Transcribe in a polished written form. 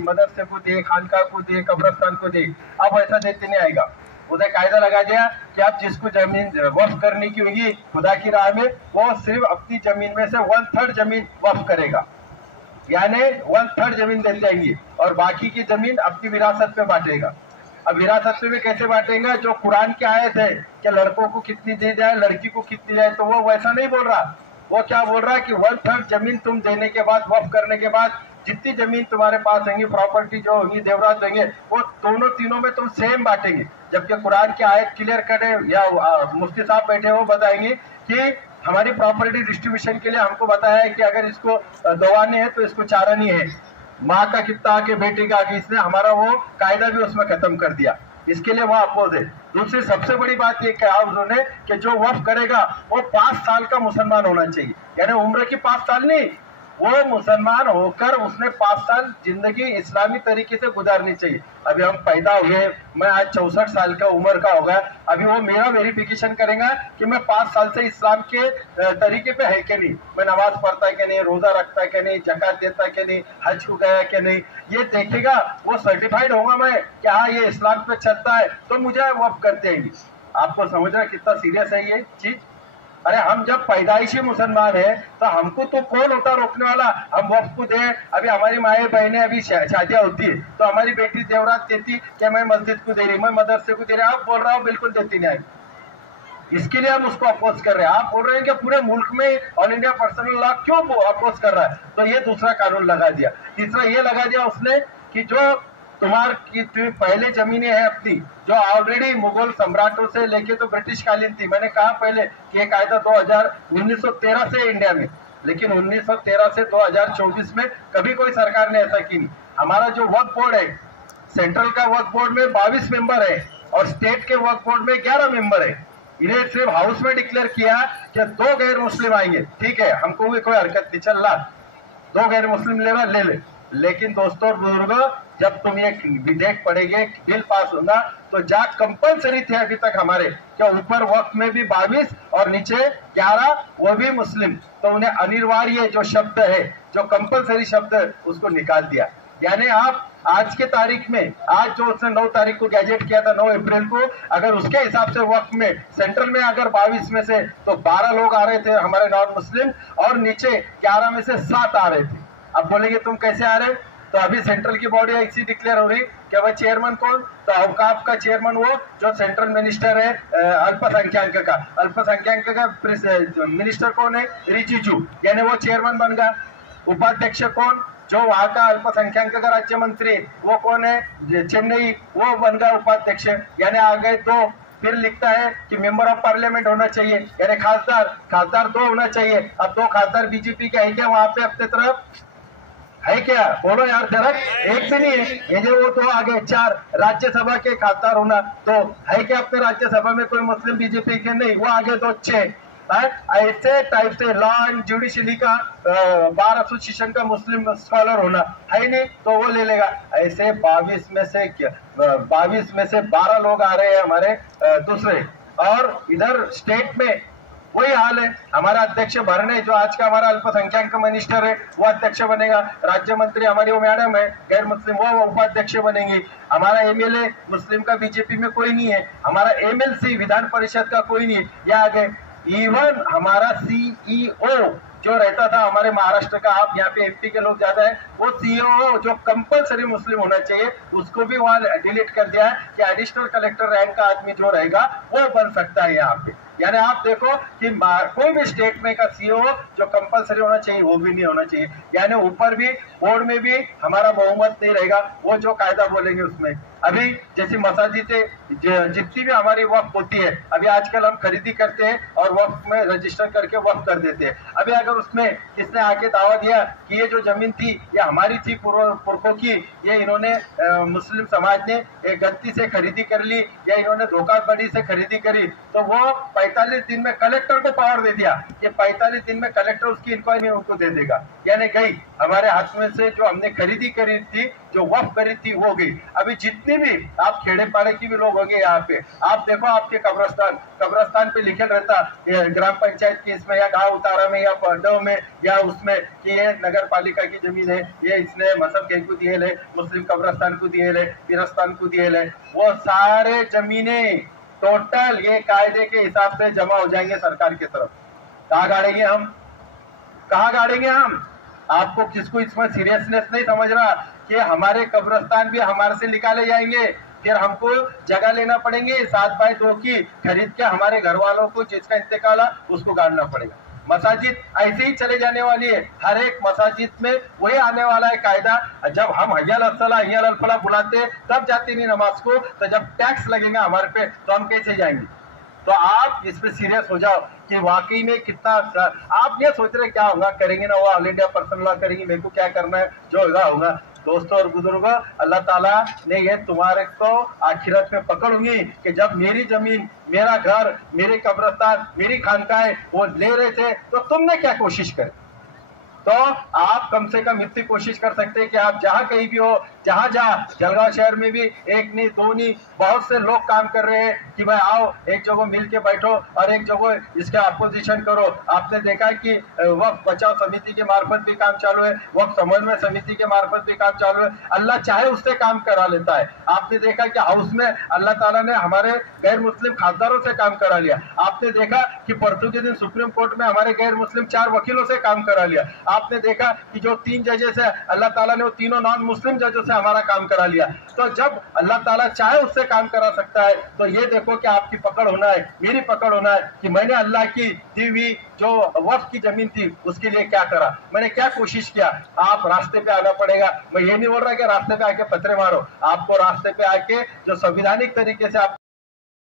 मदरसे को दे, खानका को दे, कब्रस्तान को दे। अब वैसा देते नहीं आएगा। उधर कायदा लगा दिया कि आप जिसको जमीन वक्फ करने की होगी खुदा की राह में, वो सिर्फ अपनी जमीन में से 1/3 जमीन वक्फ करेगा, यानी 1/3 जमीन दे जाएंगी और बाकी की जमीन अपनी विरासत में बांटेगा। अब विरासत में कैसे बांटेगा? जो कुरान की आयत है कि लड़कों को कितनी दी जाए, लड़की को कितनी जाए, तो वो वैसा नहीं बोल रहा। वो क्या बोल रहा है कि 1/3 जमीन तुम देने के बाद, वक्फ करने के बाद, जितनी जमीन तुम्हारे पास होंगी, प्रॉपर्टी जो होगी, देवराज होंगे, वो दोनों तीनों में तुम सेम बांटेंगे। जबकि कुरान की आयत क्लियर कट है, या मुफ्ती साहब बैठे हो बताएंगे कि हमारी प्रॉपर्टी डिस्ट्रीब्यूशन के लिए हमको बताया है कि अगर इसको दवाने है तो इसको चारानी है, माँ का कितना के बेटे का, कि इसने हमारा वो कायदा भी उसमें खत्म कर दिया। इसके लिए वो अपोज है। दूसरी सबसे बड़ी बात ये कहा उन्होंने कि जो वक्फ करेगा वो 5 साल का मुसलमान होना चाहिए, यानी उम्र की 5 साल नहीं, वो मुसलमान होकर उसने 5 साल जिंदगी इस्लामी तरीके से गुजारनी चाहिए। अभी हम पैदा हुए, मैं आज 64 साल का उम्र का होगा, अभी वो मेरा वेरिफिकेशन करेगा कि मैं 5 साल से इस्लाम के तरीके पे है कि नहीं, मैं नमाज पढ़ता है कि नहीं, रोजा रखता है कि नहीं, जकात देता है कि नहीं, हज को गया कि नहीं, ये देखेगा। वो सर्टिफाइड होगा मैं कि हाँ ये इस्लाम पे चलता है, तो मुझे वक्फ करते हैं। आपको समझना कितना सीरियस है ये चीज। अरे हम जब पैदाइशी मुसलमान है तो हमको तो कौन होता रोकने वाला? हम वक्फ को दे। अभी हमारी माए बहनें अभी शादियां होती है तो हमारी बेटी देवरात देती कि मैं मस्जिद को दे रही, मैं मदरसे को दे रही। आप बोल रहा हूँ बिल्कुल देती नहीं आई। इसके लिए हम उसको अपोज कर रहे हैं। आप बोल रहे हैं कि पूरे मुल्क में ऑल इंडिया पर्सनल लॉ क्यों अपोज कर रहा है? तो ये दूसरा कानून लगा दिया। तीसरा ये लगा दिया उसने कि जो तुम्हारी पहले जमीनें हैं अपनी, जो ऑलरेडी मुगल सम्राटों से लेके तो ब्रिटिश कालीन थी। मैंने कहा पहले कि यह कायदा 1913 से इंडिया में, लेकिन 1913 से 2024 में कभी कोई सरकार ने ऐसा की नहीं। हमारा जो वक्फ बोर्ड है, सेंट्रल का वक्फ बोर्ड में 22 मेंबर है और स्टेट के वक्फ बोर्ड में 11 मेंबर है। इन्हें सिर्फ हाउस में डिक्लेयर किया कि 2 गैर मुस्लिम आएंगे, ठीक है, हमको भी कोई हरकत नहीं, चल रहा 2 गैर मुस्लिम ले ले। लेकिन दोस्तों और बुजुर्गों, जब तुम ये विधेयक पढ़ेंगे, बिल पास होगा, तो जाट कंपलसरी थे अभी तक हमारे, क्या ऊपर वक्त में भी 22 और नीचे 11 वो भी मुस्लिम, तो उन्हें अनिवार्य जो शब्द है, जो कंपलसरी शब्द है, उसको निकाल दिया। यानी आप आज के तारीख में, आज जो उसने 9 तारीख को गैजेट किया था, 9 अप्रैल को, अगर उसके हिसाब से वक्त में सेंट्रल में अगर 22 में से तो 12 लोग आ रहे थे हमारे नॉन मुस्लिम, और नीचे 11 में से 7 आ रहे थे। अब बोलेंगे तुम कैसे आ रहे? तो अभी सेंट्रल की बॉडी ऐसी डिक्लेयर हो रही कि भाई चेयरमैन कौन? तो औकाफ का चेयरमैन वो जो सेंट्रल मिनिस्टर है अल्पसंख्यक का, अल्पसंख्यक का मिनिस्टर कौन है? रिजिजू, यानी वो चेयरमैन बन गया। उपाध्यक्ष कौन? जो वहां का अल्पसंख्यक का राज्य मंत्री, वो कौन है? चेन्नई, वो बन गया उपाध्यक्ष, यानी आ गए 2। फिर लिखता है कि मेंबर ऑफ पार्लियामेंट होना चाहिए, यानी खासदार 2 होना चाहिए। अब 2 खासदार बीजेपी के है क्या वहां पे अपने तरफ? है क्या? बोलो यार जरा, एक भी नहीं है। ये जो वो 2 आगे 4 राज्यसभा के खासदार होना, तो है क्या अपने राज्यसभा में कोई मुस्लिम बीजेपी के? नहीं, वो आगे 2 6। ऐसे टाइप से लॉ एंड जुडिशरी का बार एसोसिएशन का मुस्लिम स्कॉलर होना है नहीं, तो वो ले लेगा। ऐसे 22 में से 12 लोग आ रहे हैं हमारे दूसरे। और इधर स्टेट में वही हाल है। हमारा अध्यक्ष भरने, जो आज का हमारा अल्पसंख्यक मिनिस्टर है, वो अध्यक्ष बनेगा। राज्य मंत्री हमारी वो मैडम है गैर मुस्लिम, वो उपाध्यक्ष बनेंगी। हमारा एमएलए मुस्लिम का बीजेपी में कोई नहीं है। हमारा एमएलसी विधान परिषद का कोई नहीं है, ये आ गए। इवन हमारा सीईओ जो रहता था हमारे महाराष्ट्र का, आप यहाँ पे एमपी के लोग ज्यादा है, वो सीईओ जो कंपलसरी मुस्लिम होना चाहिए, उसको भी वहां डिलीट कर दिया है कि एडिशनल कलेक्टर रैंक का आदमी जो रहेगा वो बन सकता है यहाँ पे। यानी आप देखो कि कोई भी स्टेट में का सीईओ जो कंपलसरी होना चाहिए वो भी नहीं होना चाहिए। यानी ऊपर भी बोर्ड में भी हमारा बहुमत नहीं रहेगा, वो जो कायदा बोलेंगे उसमें। अभी जैसी मसाजिदें जितनी भी हमारी वक्फ होती है, अभी आजकल हम खरीदी करते हैं और वक्फ में रजिस्टर करके वक्फ कर देते हैं। अभी अगर उसमें किसने आके दावा दिया कि ये जो जमीन थी ये हमारी थी पुरखों की, ये इन्होंने मुस्लिम समाज ने एक गलती से खरीदी कर ली या इन्होंने धोखाधड़ी से खरीदी करी, तो वो 45 दिन में कलेक्टर को पावर दे दिया कि 45 दिन में कलेक्टर उसकी इंक्वायरी उनको दे देगा। यानी कहीं हमारे हाथ में से जो हमने खरीदी करी थी, जो वक्फ करी थी, हो गई। अभी जितनी जितनी भी आप खेड़े पाड़े की भी लोग होंगे यहाँ पे, आप देखो आपके कब्रस्तान पे लिखे रहता ग्राम पंचायत की इसमें या गांव उतारा में या पडव में या उसमें कि ये नगर पालिका की जमीन है, ये इसने मसब को दिए ले, मुस्लिम कब्रस्तान को दिए ले, पीरस्तान को दिए ले, वो सारे जमीनें टोटल ये कायदे के हिसाब से जमा हो जाएंगे सरकार की तरफ। कहाँ गाड़ेंगे हम, कहाँ गाड़ेंगे हम? आपको किसको इसमें सीरियसनेस नहीं समझ रहा कि हमारे कब्रस्तान भी हमारे से निकाले जाएंगे, फिर हमको जगह लेना पड़ेंगे 7x2 की खरीद के, हमारे घर वालों को जिसका इंतकाल है उसको गाड़ना पड़ेगा। मसाजिद ऐसे ही चले जाने वाली है, हर एक मसाजिद में वही आने वाला है कायदा। जब हम हय्या फला बुलाते तब जाते नहीं नमाज को, तो जब टैक्स लगेगा हमारे पे तो हम कैसे जाएंगे? तो आप इस पे सीरियस हो जाओ कि वाकई में कितना, आप ये सोच रहे क्या होगा, करेंगे ना वो ऑल इंडिया पर्सनल लॉ करेंगे, मेरे को क्या करना है, जो होगा होगा। दोस्तों और बुजुर्गों, अल्लाह ताला ने ये तुम्हारे को आखिरत में पकड़ूंगी कि जब मेरी जमीन, मेरा घर, मेरे कब्रस्तान, मेरी खानकाएं वो ले रहे थे तो तुमने क्या कोशिश करी? तो आप कम से कम इतनी कोशिश कर सकते हैं कि आप जहां कहीं भी हो, जहां जलगांव शहर में भी एक नहीं दो नहीं बहुत से लोग काम कर रहे हैं कि भाई आओ एक जगह मिल के बैठो और एक जगह इसका अपोजिशन करो। आपने देखा कि वक्त बचाव समिति के मार्फत भी काम चालू है, वक्त समन्वय समिति के मार्फत भी काम चालू है, अल्लाह चाहे उससे काम करा लेता है। आपने देखा कि हाउस में अल्लाह ताला ने हमारे गैर मुस्लिम खासदारों से काम करा लिया। आपने देखा कि परसों के दिन सुप्रीम कोर्ट में हमारे गैर मुस्लिम 4 वकीलों से काम करा लिया। आपने देखा कि जो 3 जजेस है अल्लाह ताला ने वो तीनों नॉन मुस्लिम जजों से हमारा काम करा लिया। तो जब अल्लाह ताला चाहे उससे काम करा सकता है तो ये देखो कि आपकी पकड़ होना है, मेरी पकड़ होना है कि मैंने अल्लाह की दी हुई जो वक्फ की जमीन थी उसके लिए क्या करा, मैंने क्या कोशिश किया। आप रास्ते पे आना पड़ेगा, मैं ये नहीं बोल रहा कि रास्ते पे आके पत्थरे मारो, आपको रास्ते पे आके जो संविधानिक तरीके से आप